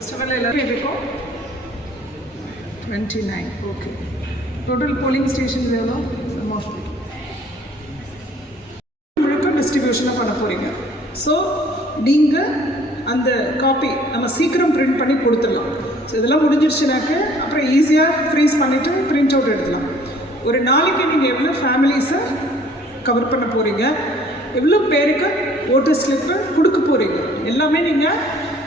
29. Okay. Total polling stations some of the distribution பண்ண போறீங்க. So நீங்க அந்த காப்பி நம்ம சீக்கிரம் பிரிண்ட் பண்ணி கொடுத்துடலாம். ஸோ இதெல்லாம் முடிஞ்சிருச்சுனாக்க அப்புறம் ஈஸியாக ஃப்ரீஸ் பண்ணிவிட்டு பிரிண்ட் அவுட் எடுத்துக்கலாம். ஒரு நாளைக்கு நீங்கள் எவ்வளோ ஃபேமிலிஸை கவர் பண்ண போகிறீங்க, எவ்வளோ பேருக்கு ஓட்டர் ஸ்லிப்பு கொடுக்க போகிறீங்க, எல்லாமே நீங்கள்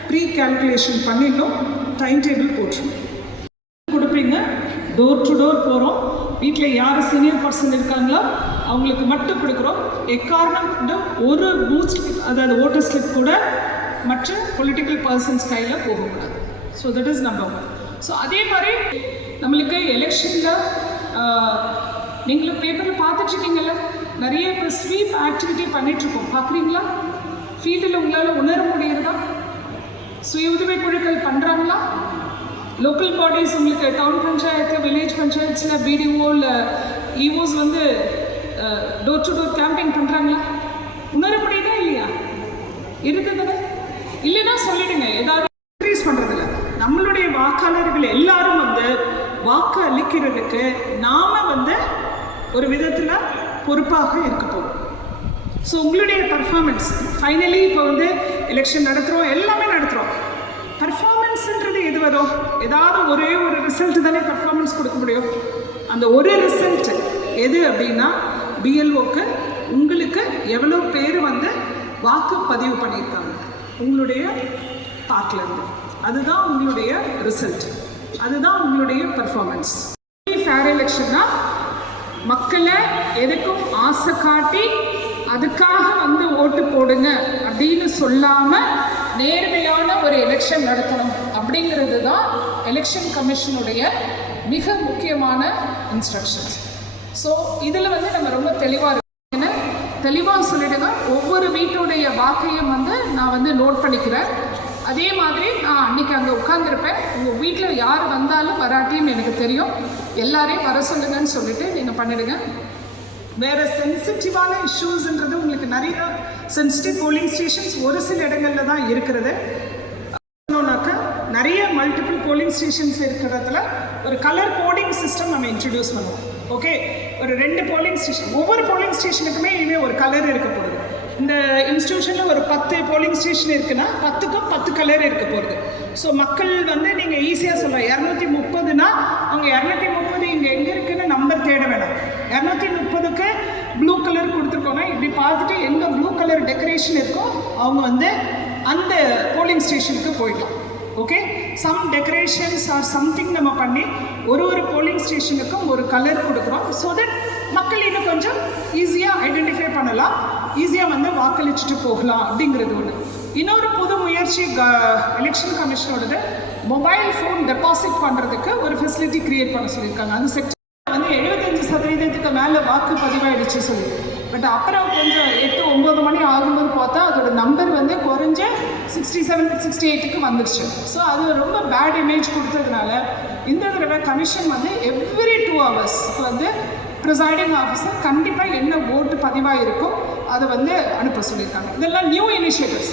ப்ரீ கேல்குலேஷன் பண்ணிடணும். டைம் டேபிள் போட்டுருணும். கொடுப்பீங்க. டோர் டு டோர் போகிறோம். வீட்டில் யார் சீனியர் பர்சன் இருக்காங்களோ அவங்களுக்கு மட்டும் கொடுக்குறோம். எக்காரணம் ஒரு பூத், அதாவது ஓட்டர் ஸ்லிப் கூட மற்ற பொலிட்டிக்கல் பர்சன்ஸ் கையில் போகக்கூடாது. So that is number 1. So அதே மாதிரி நம்மளுக்கு எலெக்ஷனில் நீங்களும் பேப்பரில் பார்த்துட்ருக்கீங்கல்ல, நிறைய இப்போ ஸ்வீப் ஆக்டிவிட்டி பண்ணிகிட்ருக்கோம். பார்க்குறீங்களா? ஃபீல்டில் உங்களால் உணர முடியுறதா? சுய உதவி குழுக்கள் பண்ணுறாங்களா? லோக்கல் பாடிஸ் உங்களுக்கு டவுன் பஞ்சாயத்து, வில்லேஜ் பஞ்சாயத்தில் பிடிஓ இல்லை இஓஸ் டோர் டு டோர் கேம்பெயின் பண்ணுறாங்களா? உணர முடியுதா இல்லையா? இருக்குதுன்னு இல்லைன்னா சொல்லிடுங்க. ஏதாவது இன்க்ரீஸ் பண்ணுறதில்ல. நம்மளுடைய வாக்காளர்கள் எல்லாரும் வாக்கு அளிக்கிறதுக்கு நாம் ஒரு விதத்தில் பொறுப்பாக இருக்க போகிறோம். ஸோ உங்களுடைய பர்ஃபார்மன்ஸ் ஃபைனலி இப்போ எலெக்ஷன் நடத்துகிறோம், எல்லாமே நடத்துகிறோம். பர்ஃபார்மன்ஸுன்றது எது வரும்? ஏதாவது ஒரே ஒரு ரிசல்ட் தானே பர்ஃபார்மன்ஸ் கொடுக்க முடியும். அந்த ஒரு ரிசல்ட் எது அப்படின்னா, பிஎல்ஓக்கு உங்களுக்கு எவ்வளோ பேர் வாக்கு பதிவு பண்ணியிருக்காங்க உங்களுடைய பார்ட்லேருந்து. அதுதான் உங்களுடைய ரிசல்ட், அதுதான் உங்களுடைய பர்ஃபார்மன்ஸ். ஃபேர் எலெக்ஷன்னா மக்களை எதுக்கும் ஆசை காட்டி அதுக்காக ஓட்டு போடுங்க அப்படின்னு சொல்லாமல் நேர்மையான ஒரு எலெக்ஷன் நடத்தணும் அப்படிங்கிறது தான் எலெக்ஷன் கமிஷனுடைய மிக முக்கியமான இன்ஸ்ட்ரக்ஷன்ஸ். ஸோ இதில் நம்ம ரொம்ப தெளிவாக இருக்கேன்னு தெளிவாக சொல்லிடுங்க. ஒவ்வொரு வீட்டுடைய வாக்கையும் நான் நோட் பண்ணிக்கிறேன். அதே மாதிரி நான் அன்றைக்கி அங்கே உட்காந்துருப்பேன். உங்கள் வீட்டில் யார் வந்தாலும் வராட்டியும் எனக்கு தெரியும். எல்லாரையும் வர சொல்லுங்கன்னு சொல்லிவிட்டு நீங்கள் பண்ணிவிடுங்க. வேறு சென்சிட்டிவான இஷ்யூஸ்ன்றது உங்களுக்கு நிறைய சென்சிட்டிவ் போலிங் ஸ்டேஷன்ஸ் ஒரு சில இடங்களில் தான் இருக்கிறது. நிறைய மல்டிபிள் போலிங் ஸ்டேஷன்ஸ் இருக்கிறதுல ஒரு கலர் கோடிங் சிஸ்டம் நம்ம இன்ட்ரடியூஸ் பண்ணுவோம். ஓகே, ஒரு 2 போலிங் ஸ்டேஷன், ஒவ்வொரு போலிங் ஸ்டேஷனுக்குமே இனிமேல் ஒரு கலர் இருக்க போகுது. இந்த இன்ஸ்டியூஷனில் ஒரு 10 போலிங் ஸ்டேஷன் இருக்குன்னா 10க்கும் 10 கலர் இருக்க போகுது. ஸோ மக்கள் நீங்கள் ஈஸியாக சொல்லலாம். 230னா அவங்க 230 இங்கே எங்கே இருக்குன்னு நம்பர் தேட வேணாம். 230க்கு ப்ளூ கலர் கொடுத்துருக்கோங்க. இப்படி பார்த்துட்டு எங்கே ப்ளூ கலர் டெக்கரேஷன் இருக்கோ அவங்க அந்த போலிங் ஸ்டேஷனுக்கு போயிடலாம். Okay, some decorations or something நம்ம பண்ணி ஒரு போலிங் ஸ்டேஷனுக்கும் ஒரு கலர் கொடுக்குறோம். ஸோ தட் மக்கள் இன்னும் கொஞ்சம் ஈஸியாக ஐடென்டிஃபை பண்ணலாம், ஈஸியாக வாக்களிச்சுட்டு போகலாம் அப்படிங்கிறது ஒன்று. இன்னொரு புது முயற்சி எலெக்ஷன் கமிஷனோடது மொபைல் ஃபோன் டெபாசிட் பண்ணுறதுக்கு ஒரு ஃபெசிலிட்டி க்ரியேட் பண்ண சொல்லியிருக்காங்க. அது செக்டர் 75% மேலே வாக்கு பதிவாயிடுச்சு சொல்லி. பட் அப்புறம் கொஞ்சம் 8-9 மணி ஆகும்போது பார்த்தா அதோட நம்பர் குறைஞ்ச 67-68க்கு வந்துடுச்சு. ஸோ அது ரொம்ப பேட் இமேஜ் கொடுத்ததுனால இந்த தடவை commission every 2 hours presiding officer கண்டிப்பாக என்ன ஓட்டு பதிவாக இருக்கோ அதை அனுப்ப சொல்லியிருக்காங்க. இதெல்லாம் நியூ இனிஷியேட்டிவ்ஸ்.